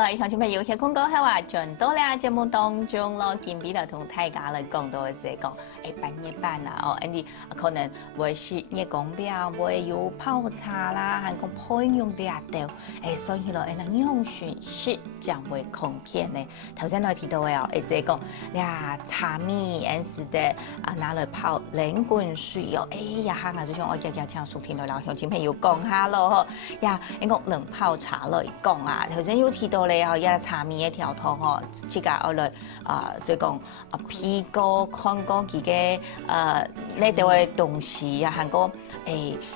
来乡亲朋友，听广告后啊，转到了节目当中咯，今比来同大家来讲到的是讲，半夜班啊，哦，你可能会是夜光表，会有泡茶啦，还讲配用的啊豆，所以咯，那用讯息将会空片呢。头先我提到的哦，即係講呀茶米，是的啊，拿來泡冷滾水哦，呀哈啊，就像我日日聽熟聽到啦，鄉親朋友講下咯，呀，你講冷泡茶來講啊，頭先有提到咧哦，呀茶米嘅條湯哦，即個我來就講批過看過佢嘅呢度嘅東西啊，還個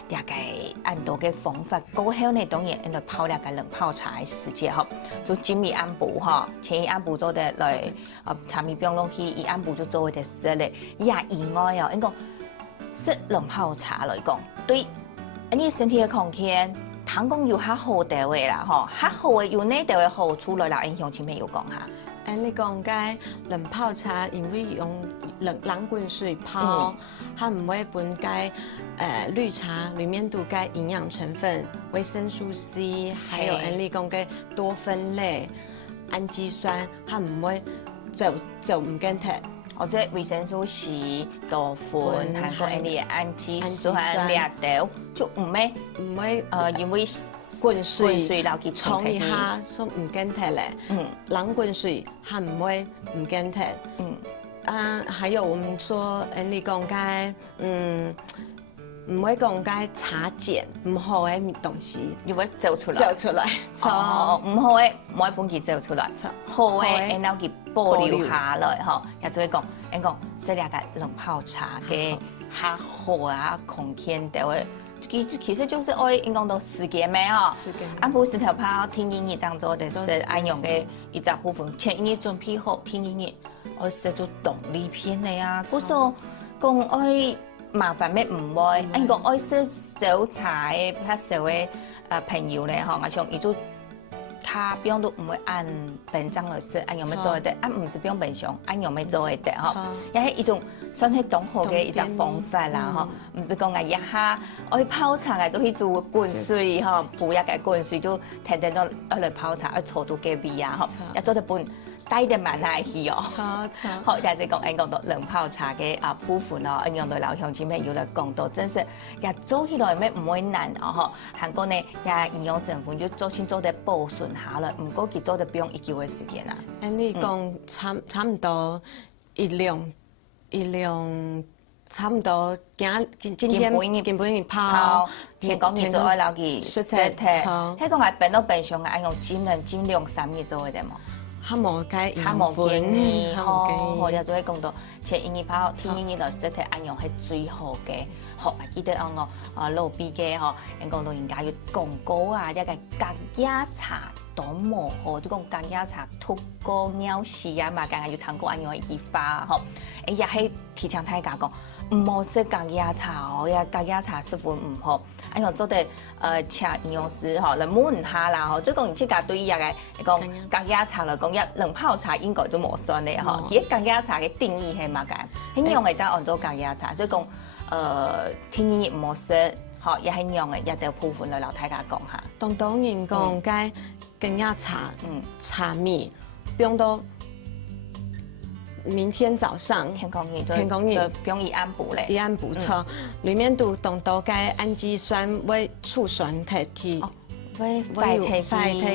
大概按到嘅方法，過後呢當然嚟泡兩個冷泡茶嘅時間吼，就精密按步哈，前一按步做的來茶米不用落去，一按步就做的食咧，也以外哦，應該食冷泡茶來講，對你身體嘅康健，談講有較好地位啦吼，較好嘅有呢地位好處來啦，影響前面有講下。你講嘅冷泡茶，因為用冷滾水泡，它唔會本該綠茶裡面都該營養成分，維生素 C， 還有你講嘅多酚類、氨基酸，它唔會就唔跟貼。或者維生素 C、多酚，還有你嘅氨基酸、掠豆，就唔會因為滾水流去沖一下，所唔跟貼咧。冷滾水它唔會唔跟貼。還有我們說你講嘅唔會講嘅茶鹼唔好嘅東西，又會走出來。哦，唔好嘅唔可以風氣走出來，好嘅然後佢保留下來吼，也就會講，食兩個冷泡茶嘅較好啊，空間就會。其實就是愛應講到時間咩哦，按部時條泡天一日這樣做的是按用嘅一隻部分，前一日準備好天一日，我食做動力片的啊，故說講愛。麻煩咩唔會？按講愛食小茶嘅較少嘅朋友咧，吼，我想伊就較不用都唔會按本章來食，按用咩做得？按唔是不用本上，按用咩做得？吼，也係一種算係當好嘅一隻方法啦，吼，唔是講一下愛泡茶嘅就去做滾水，吼，補一個滾水就天天都愛來泡茶，愛搓到嘅味啊，吼，也做得本。帶得蠻耐去哦，好，也是講到冷泡茶嘅部分咯，用到老鄉親朋友來講到，真是也做起來咩唔會難哦，吼，韓國呢也營養成分就先做得保存下來，唔過佢做得不用1個月時間啦。你講差唔多一兩差唔多今天泡，聽講你做愛留佢食體，迄個係變到變相嘅，用盡量3日做嘅嘛。它冇建議，我哋就會講到前一日泡，天一日來食體按用係最好嘅。好，記得我老畢嘅嗬，講到人家要廣告啊，一個隔夜茶多麼好，就講隔夜茶脫過尿屎啊嘛，梗係要通過按用嘅熱化嗬。也係提倡大家講，唔好食隔夜茶哦，呀隔夜茶師傅唔好。按用做得請營養師嗬來問下啦嗬，即係講你自家對伊個講隔夜茶來講，一冷泡茶應該就冇算嘅嗬。其實隔夜茶嘅定義係乜嘅？係用嘅就按做隔夜茶，即係講天然唔好食，嗬，也係用嘅一條部分來留大家講下。當然講嘅隔夜茶，茶米不用到。明天早上天公日就不用一按補咧，一按補錯，裡面都當到嘅氨基酸會促酸體去，會快體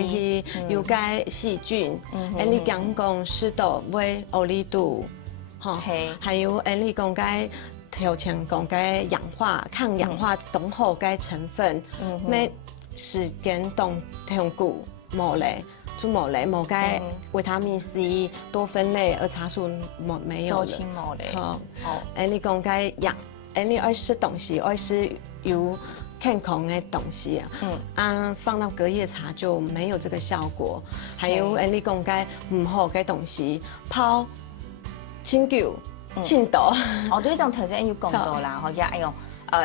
去，有嘅細菌，你講濕度會奧利度，嚇，還有你講嘅條前講嘅氧化抗氧化當好嘅成分，咩時間當聽古冇咧。就冇咧，冇嘅維他命 C、多酚類，而茶樹沒有了。錯，你講嘅藥，你愛食東西，愛食有健康嘅東西啊，放到隔夜茶就沒有這個效果。還有你講嘅唔好嘅東西，泡清酒、青豆。我對種頭先要講到啦，我也用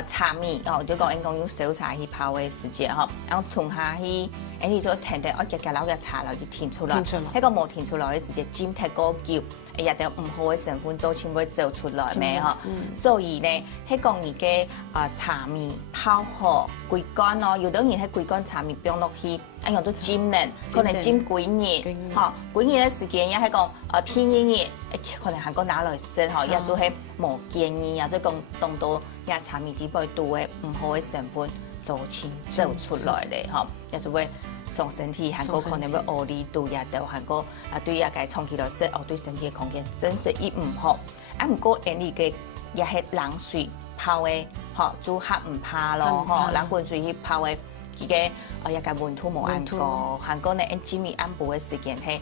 茶米哦，就講用小茶去泡嘅時間嗬，然後沖下去。你就停我日日撈嘅茶嚟去填出來，喺個冇填出來嘅時間，煎踢嗰叫，也就唔好嘅成分做全部做出來咩嗬。所以呢，喺講而嘅茶米泡好歸乾咯，有啲人喺歸乾茶米放落去，一樣都浸呢，可能浸幾日，嗬，幾日嘅時間也係講天熱，可能韓國拿來食嗬，也做係冇建議，也做講當到也茶米底部多嘅唔好嘅成分做出來咧，嗬，也做會。從身體，韓國可能會惡劣度也到韓國對也個長期來說對身體嘅空間真是一唔好。唔過人哋嘅也係冷水泡嘅，煮客唔怕咯，冷滾水去泡嘅，佢嘅也個溫度冇按高。韓國呢，煮米按煲嘅時間係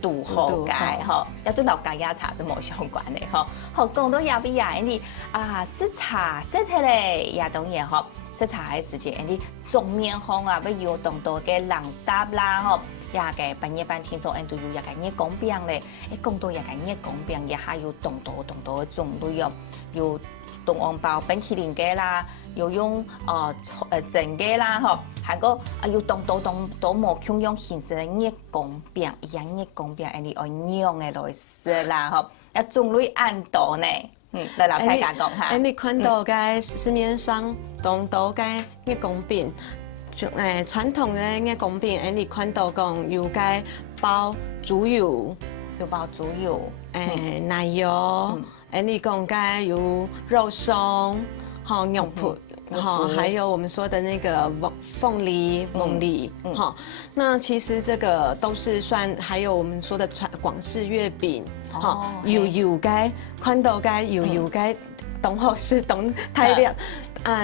度好解，一種同解壓茶就冇相關嘅，好講到也比也啲食茶食起嚟也當然嗬。食茶嘅時節，人哋中面紅啊，要有當多嘅冷搭啦，嗬，也嘅半夜半天做，人都有也個熱光餅咧，講到也個熱光餅，也還有當多嘅種類哦，有凍黃包、冰淇淋嘅啦，又用蒸嘅啦，嗬，還個有當多冇共用形式嘅熱光餅，一樣熱光餅，人哋愛釀嘅來食啦，嗬，一種類按多呢。來老太家講下。你看到嘅市面上當多嘅熱光餅，傳統嘅熱光餅，你看到講有嘅包豬油，有包豬油，奶油，你講嘅有肉鬆，肉脯。還有我們說的那個鳳梨、鳳梨，那其實這個都是算，還有我們說的廣式月餅，油嘅，看到嘅油嘅，當好是當太亮，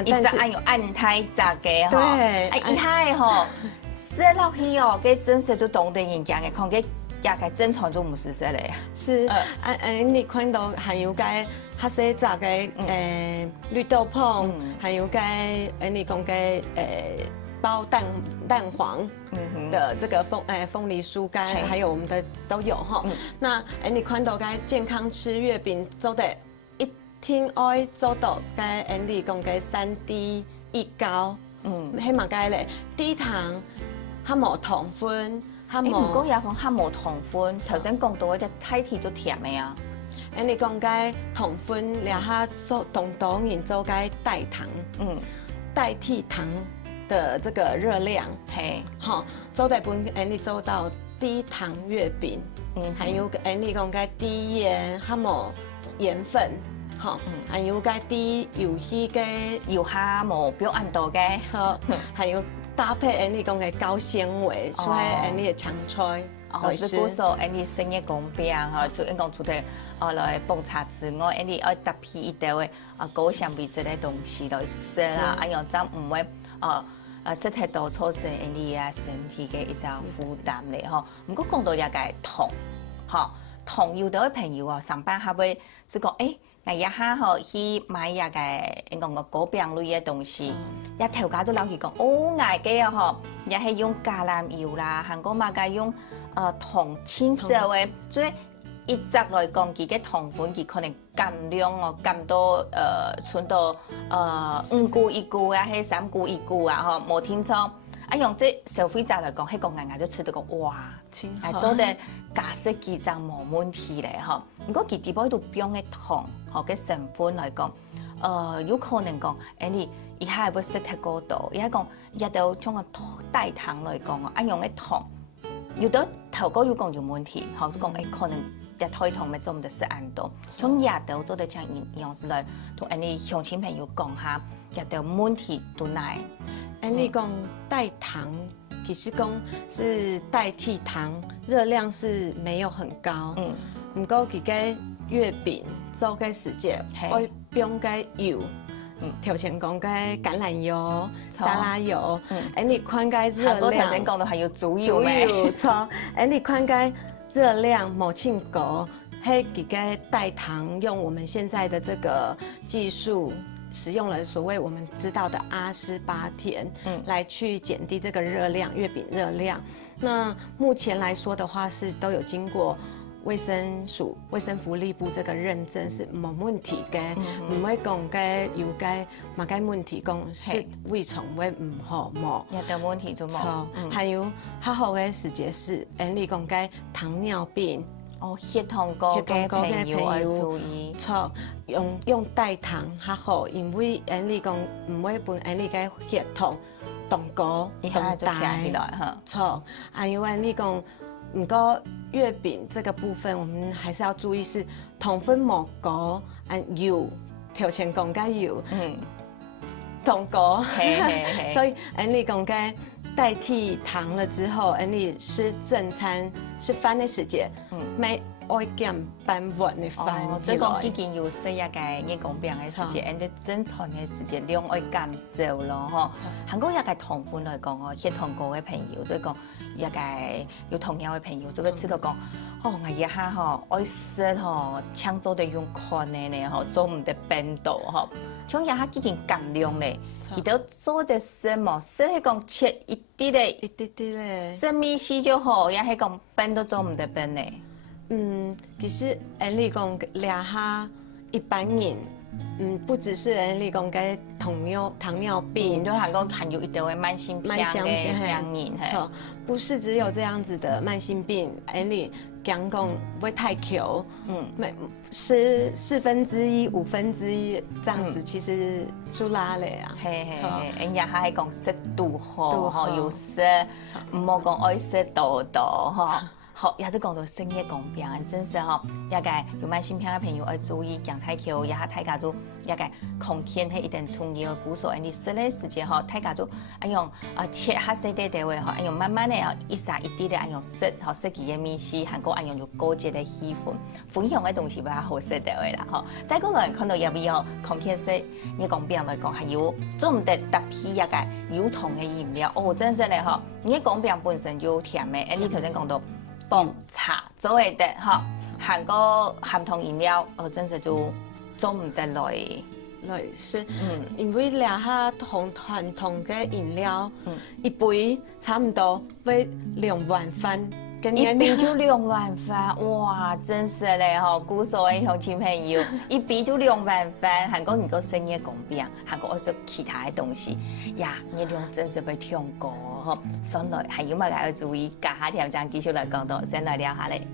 一隻按有按太雜嘅，對，一下嗬，食落去哦，佢真係就當地人講嘅，看佢也個正常就唔是食嚟，是，你看到還有嘅。黑色雜嘅綠豆椪，還有嘅你講嘅包蛋黃的這個鳳梨酥乾，還有我們的都有哈。那你看到嘅健康吃月餅做得一天愛做到嘅你講嘅3低1高，希望嘅咧低糖，哈冇糖分，哈冇。唔過也講哈冇糖分，頭先講到嗰隻太甜就甜嘅啊。你講嘅糖分，然後做當然做嘅代糖，代替糖的這個熱量，好，做得本你做到低糖月餅，還有你講嘅低鹽，哈冇鹽分，好，還有嘅低油氣嘅油哈冇標按度嘅，錯，還有搭配你講嘅高纖維，所以你嘅青菜。只不過說你生熱光餅嚇，就應該除咗來幫茶之外，你要搭配一道嘅高纖維質嘅東西來食啦，咁樣就唔會食太多造成你啊身體嘅一種負擔咧嗬。唔過講到一個糖，糖有啲朋友啊上班還會就講我一下去買一個講個糕餅類嘅東西，一頭家都留意講我嘅啊也係用橄欖油啦，韓國嘛嘅用。糖青色嘅，所以一直來講，佢嘅糖分佢可能減量哦，減到存到5股1股啊，係3股1股啊，嗬，冇聽錯。用這消費者來講，喺個眼就出到個哇，做得假設佢就冇問題咧，嗬。如果佢啲波度標嘅糖學嘅成分來講，有可能講，你以下會食太過度，而係講一到將個代糖來講啊，用嘅糖。有啲頭哥要講有問題，好講可能一推糖咪做唔得食按到，從日頭做得將營養師來同你鄉親朋友講下，日頭問題都嚟。你講代糖，其實講是代替糖，熱量是沒有很高。唔過佢嘅月餅做嘅時節，我用嘅油。頭前講嘅橄欖油、沙拉油，你看嘅熱量，我頭先講到係要豬油咩？錯，你看嘅熱量冇咁高，係佢嘅代糖用我們現在的這個技術，使用了所謂我們知道的阿斯巴甜，來去減低這個熱量，月餅熱量。那目前來說的話，是都有經過。衛生署、衛生福利部這個認證是冇問題嘅，唔會講嘅有嘅乜嘅問題講是胃腸會唔好冇，有啲問題就冇。還有較好嘅時節是，你講嘅糖尿病，哦，血糖高嘅朋友要注意。錯，用代糖較好，因為你講唔會本你嘅血糖動高動大。錯，因為你講唔過月餅這個部分，我們還是要注意是糖分冇高，油頭前講嘅油，糖高，所以你講嘅代替糖了之後，你吃正餐吃飯的時間，沒愛減半碗的飯。即係講已經要食一個月光餅嘅時間，你正餐嘅時間量愛減少咯，嗬。韓國一個糖分來講哦，血糖高嘅朋友，即係講一個有糖尿嘅朋友，就會知道講，我一下嗬愛食嗬，搶做得用看嘅呢，嗬，做唔得變到嗬。像一下已經減量咧，佢都做得什麼？食係講切一啲咧，食米絲就好，也係講變都做唔得變咧。其實你講倆下一般人，不只是你講嘅糖尿病，就韓國還有一定嘅慢性病嘅病人，錯，不是只有這樣子的慢性病，你講不會太久，是1/4、1/5這樣子，其實出來了啊。錯，人家係講食度好，要食，唔好講愛食多嗬。好，也是講到深夜光餅，真是吼，一個有慢性病嘅朋友要注意，講太久，也大家做一個空間係一定重要嘅故所，你食嘅時間吼，大家做用切下細啲啲位吼，用慢慢嘅一撒一啲嘅用食，吼食佢嘅米絲，韓國用有高級嘅氣氛，分享嘅東西比較好食啲位啦，吼。再講人看到入邊吼，空間食夜光餅來講，還有做唔得特別一個有糖嘅飲料，哦，真是咧吼，夜光餅本身就甜嘅，你頭先講到。幫茶做會得嗬，韓國含糖飲料，真是就做唔得來是，因為倆下含糖嘅飲料，一杯差唔多會2碗飯，一杯就2碗飯，哇，真是咧嗬，古所謂鄉親朋友，一杯就2碗飯，韓國如果深夜光餅，韓國有其他嘅東西，呀，熱量真是會跳高嗬，上來還有乜嘢要注意？家下條章繼續來講到，先來聊下咧。